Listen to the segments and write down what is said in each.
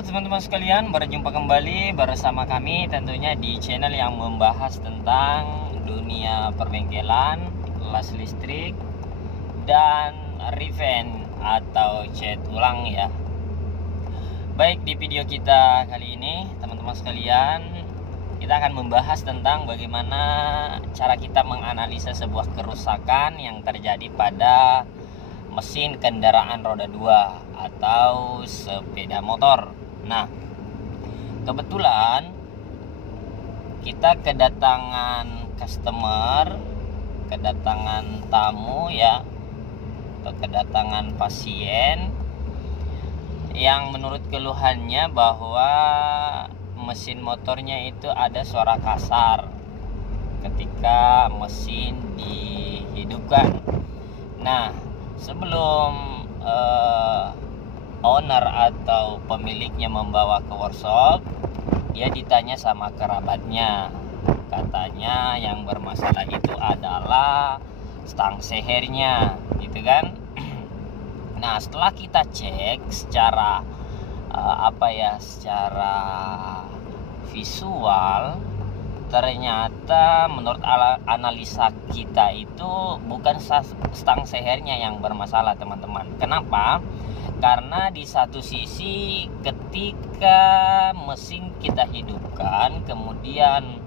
Halo teman-teman sekalian, berjumpa kembali bersama kami tentunya di channel yang membahas tentang dunia perbengkelan, las listrik, dan revamp atau cat ulang ya. Baik, di video kita kali ini teman-teman sekalian, kita akan membahas tentang bagaimana cara kita menganalisa sebuah kerusakan yang terjadi pada mesin kendaraan roda 2 atau sepeda motor. Nah, kebetulan kita kedatangan customer, kedatangan tamu ya, atau kedatangan pasien yang menurut keluhannya bahwa mesin motornya itu ada suara kasar ketika mesin dihidupkan. Nah, sebelum owner atau pemiliknya membawa ke workshop, dia ditanya sama kerabatnya. Katanya yang bermasalah itu adalah stang sehernya, gitu kan? Nah, setelah kita cek secara secara visual, ternyata menurut analisa kita itu bukan stang sehernya yang bermasalah, teman-teman. Kenapa? Karena di satu sisi ketika mesin kita hidupkan, kemudian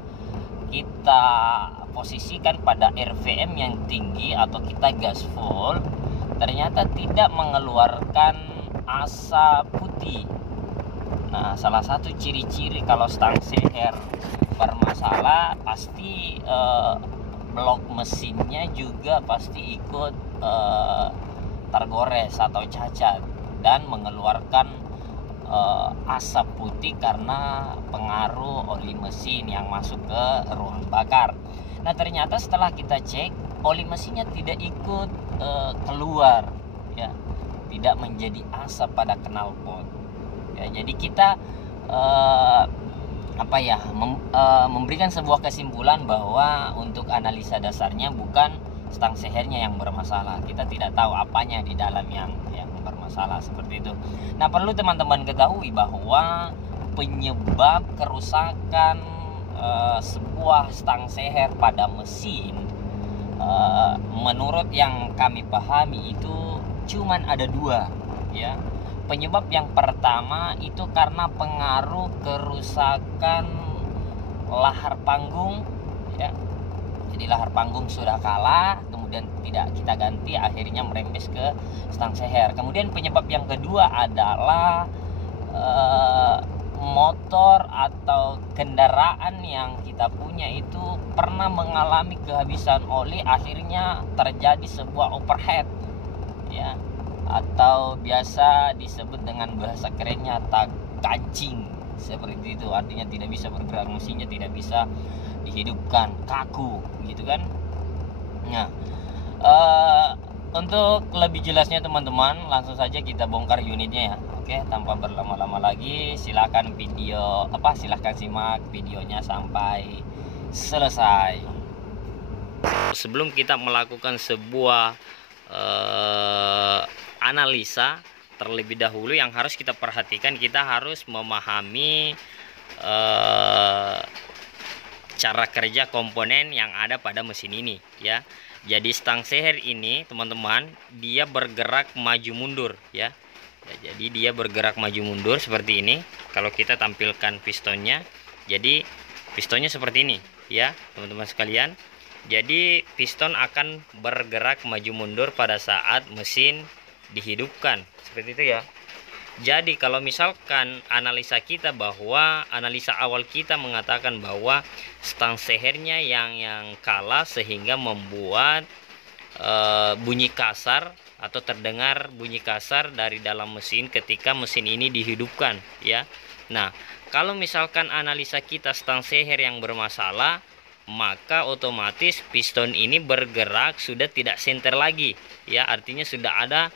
kita posisikan pada RPM yang tinggi atau kita gas full, ternyata tidak mengeluarkan asap putih. Nah, salah satu ciri-ciri kalau stang seher bermasalah pasti blok mesinnya juga pasti ikut tergores atau cacat dan mengeluarkan asap putih karena pengaruh oli mesin yang masuk ke ruang bakar. Nah, ternyata setelah kita cek, oli mesinnya tidak ikut keluar ya, tidak menjadi asap pada knalpot ya. Jadi kita memberikan sebuah kesimpulan bahwa untuk analisa dasarnya bukan stang sehernya yang bermasalah. Kita tidak tahu apanya di dalam yang bermasalah seperti itu. Nah, perlu teman-teman ketahui bahwa penyebab kerusakan sebuah stang seher pada mesin, menurut yang kami pahami itu cuman ada dua ya. Penyebab yang pertama itu karena pengaruh kerusakan lahar panggung ya. Jadi lahar panggung sudah kalah, kemudian tidak kita ganti, akhirnya merembes ke stang seher. Kemudian penyebab yang kedua adalah motor atau kendaraan yang kita punya itu pernah mengalami kehabisan oli, akhirnya terjadi sebuah overheat ya, atau biasa disebut dengan bahasa kerennya tak kancing seperti itu. Artinya tidak bisa bergerak, mesinnya tidak bisa dihidupkan, kaku gitu kan. Nah, untuk lebih jelasnya teman-teman, langsung saja kita bongkar unitnya ya. Oke, tanpa berlama-lama lagi, silahkan simak videonya sampai selesai. Sebelum kita melakukan sebuah analisa, terlebih dahulu yang harus kita perhatikan, kita harus memahami cara kerja komponen yang ada pada mesin ini ya. Jadi stang seher ini teman-teman, dia bergerak maju mundur ya. Jadi dia bergerak maju mundur seperti ini. Kalau kita tampilkan pistonnya, jadi pistonnya seperti ini ya teman-teman sekalian. Jadi piston akan bergerak maju mundur pada saat mesin dihidupkan seperti itu ya. Jadi kalau misalkan analisa awal kita mengatakan bahwa stang sehernya yang kalah sehingga membuat bunyi kasar atau terdengar bunyi kasar dari dalam mesin ketika mesin ini dihidupkan ya. Nah, kalau misalkan analisa kita stang seher yang bermasalah, maka otomatis piston ini bergerak sudah tidak senter lagi ya. Artinya sudah ada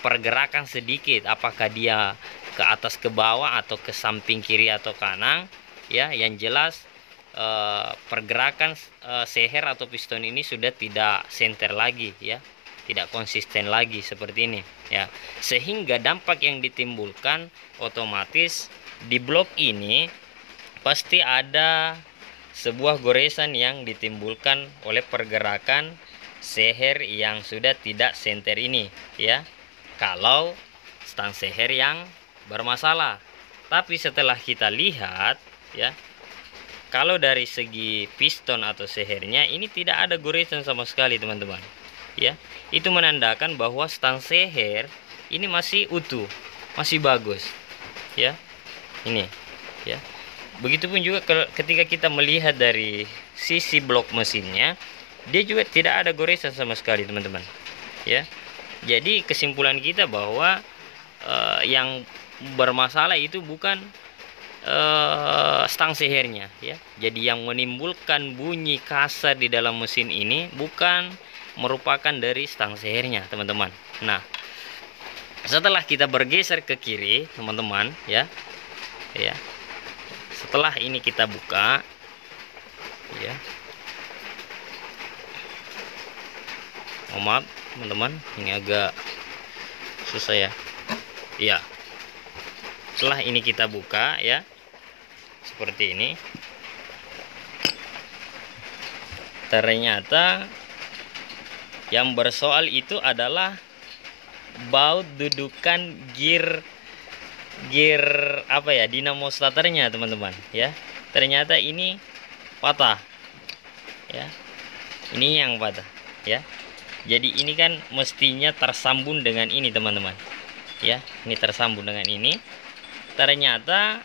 pergerakan sedikit, apakah dia ke atas ke bawah atau ke samping kiri atau kanan ya. Yang jelas pergerakan seher atau piston ini sudah tidak senter lagi ya. tidak konsisten lagi seperti ini ya, sehingga dampak yang ditimbulkan otomatis di blok ini pasti ada sebuah goresan yang ditimbulkan oleh pergerakan seher yang sudah tidak senter ini ya, kalau stang seher yang bermasalah. Tapi setelah kita lihat ya, kalau dari segi piston atau sehernya ini tidak ada goresan sama sekali teman-teman ya, itu menandakan bahwa stang seher ini masih utuh, masih bagus ya, ini ya. Begitupun juga ketika kita melihat dari sisi blok mesinnya, dia juga tidak ada goresan sama sekali teman-teman ya. Jadi kesimpulan kita bahwa yang bermasalah itu bukan stang sehernya ya. Jadi yang menimbulkan bunyi kasar di dalam mesin ini bukan merupakan dari stang sehernya teman-teman. Nah, setelah kita bergeser ke kiri teman-teman ya, setelah ini kita buka ya, maaf teman-teman, ini agak susah ya. Iya, setelah ini kita buka ya, seperti ini, ternyata yang bersoal itu adalah baut dudukan gear apa ya, dinamo starternya teman-teman ya. Ternyata ini patah ya, ini yang patah ya. Jadi ini kan mestinya tersambung dengan ini teman-teman ya, ini tersambung dengan ini. Ternyata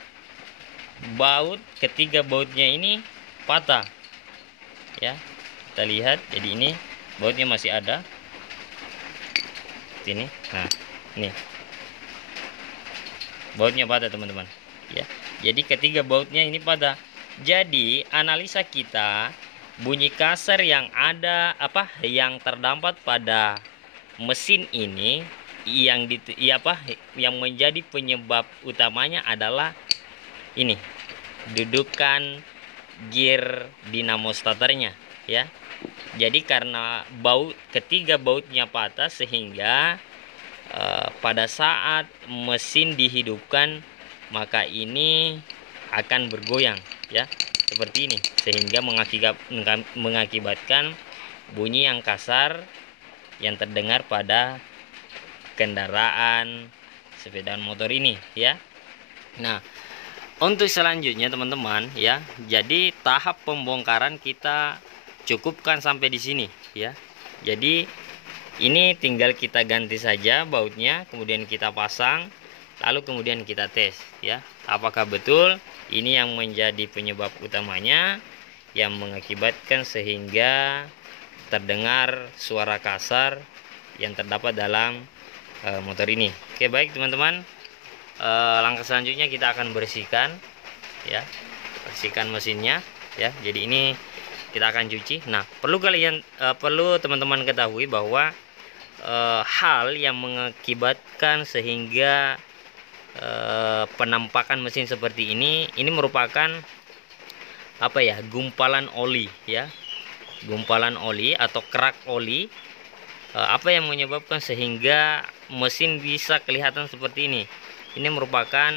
baut, ketiga bautnya ini patah ya, kita lihat. Jadi ini bautnya masih ada ini. Nah, ini bautnya patah teman-teman ya. Jadi ketiga bautnya ini patah. Jadi analisa kita, bunyi kasar yang ada yang terdapat pada mesin ini yang menjadi penyebab utamanya adalah ini, dudukan gear dinamo starternya ya. Jadi karena ketiga bautnya patah, sehingga pada saat mesin dihidupkan maka ini akan bergoyang ya, seperti ini, sehingga mengakibatkan bunyi yang kasar yang terdengar pada kendaraan sepeda motor ini ya. Nah, untuk selanjutnya teman-teman ya, jadi tahap pembongkaran kita cukupkan sampai di sini ya. Jadi ini tinggal kita ganti saja bautnya, kemudian kita pasang, lalu kemudian kita tes ya, apakah betul ini yang menjadi penyebab utamanya yang mengakibatkan sehingga terdengar suara kasar yang terdapat dalam motor ini. Oke, baik teman-teman, langkah selanjutnya kita akan bersihkan ya, bersihkan mesinnya ya. Jadi ini kita akan cuci. Nah, perlu teman-teman ketahui bahwa hal yang mengakibatkan sehingga penampakan mesin seperti ini merupakan gumpalan oli ya, gumpalan oli atau kerak oli. Apa yang menyebabkan sehingga mesin bisa kelihatan seperti ini? Ini merupakan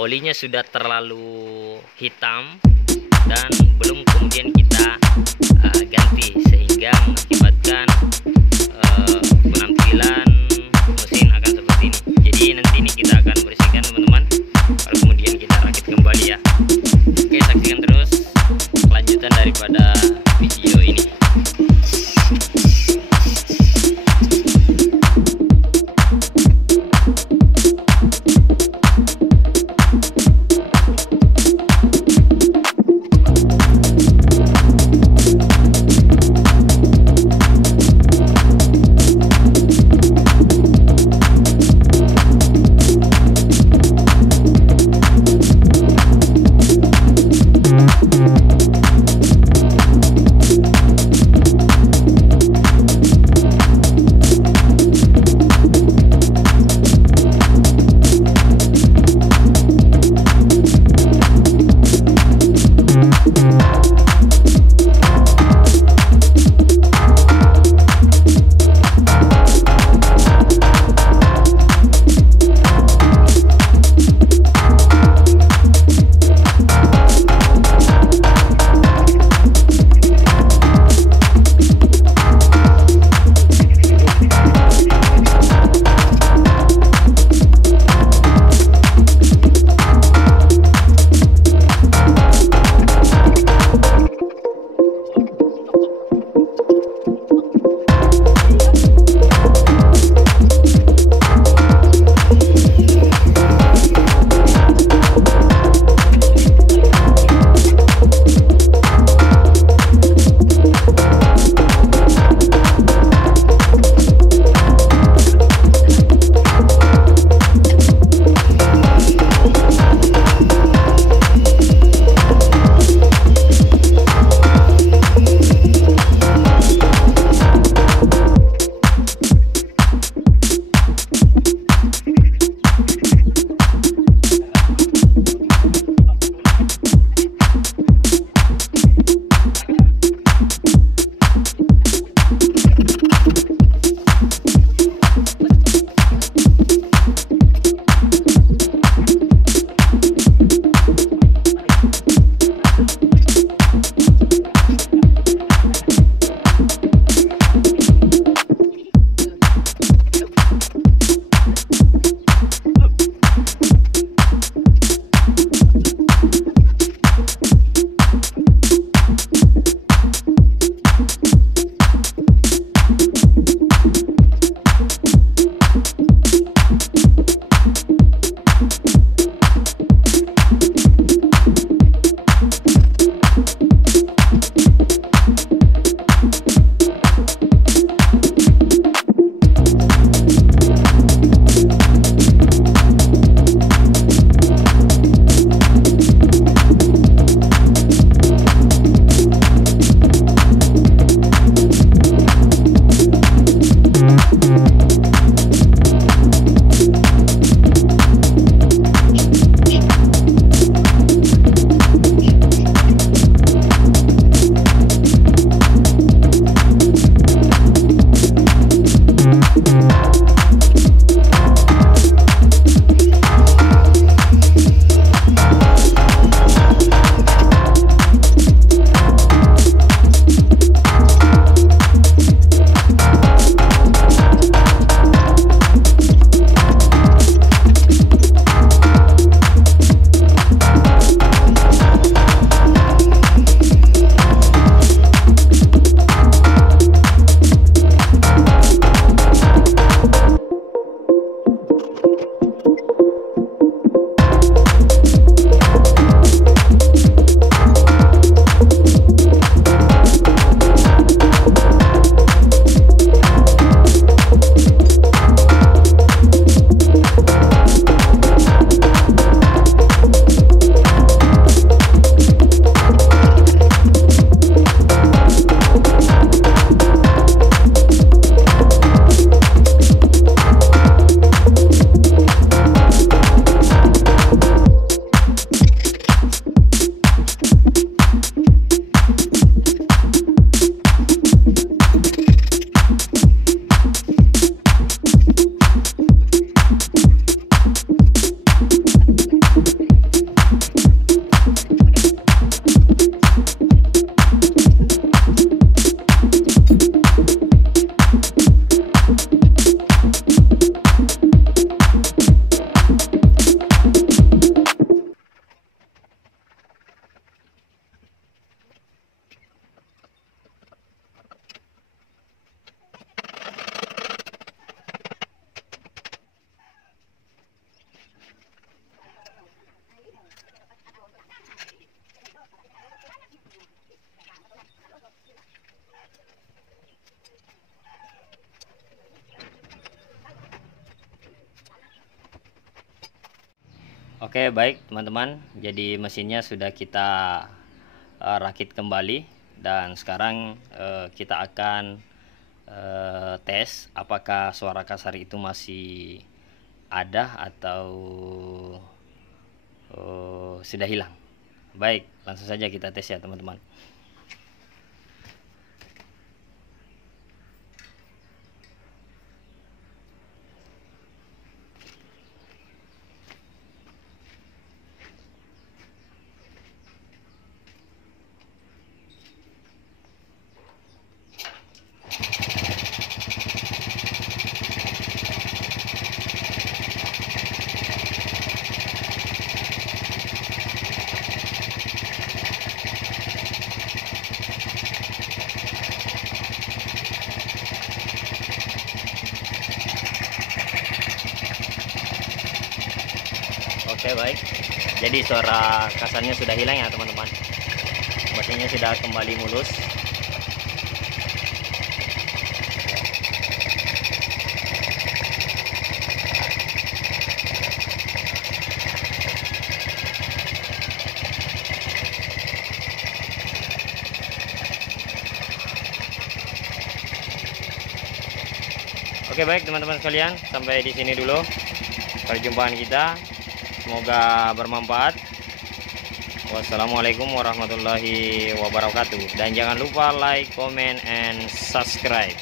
olinya sudah terlalu hitam dan belum kemudian kita ganti, sehingga mengakibatkan penampilan mesin akan seperti ini. Jadi nanti ini kita akan bersihkan teman-teman, lalu kemudian kita rakit kembali ya. Oke, saksikan terus kelanjutan daripada video ini. Oke, baik teman-teman, jadi mesinnya sudah kita rakit kembali, dan sekarang kita akan tes apakah suara kasar itu masih ada atau sudah hilang. Baik, langsung saja kita tes ya teman-teman. Oke, baik, jadi suara kasarnya sudah hilang ya teman-teman, mesinnya sudah kembali mulus. Oke, baik teman-teman sekalian, sampai di sini dulu perjumpaan kita. Semoga bermanfaat. Wassalamualaikum warahmatullahi wabarakatuh. Dan jangan lupa like, comment, and subscribe.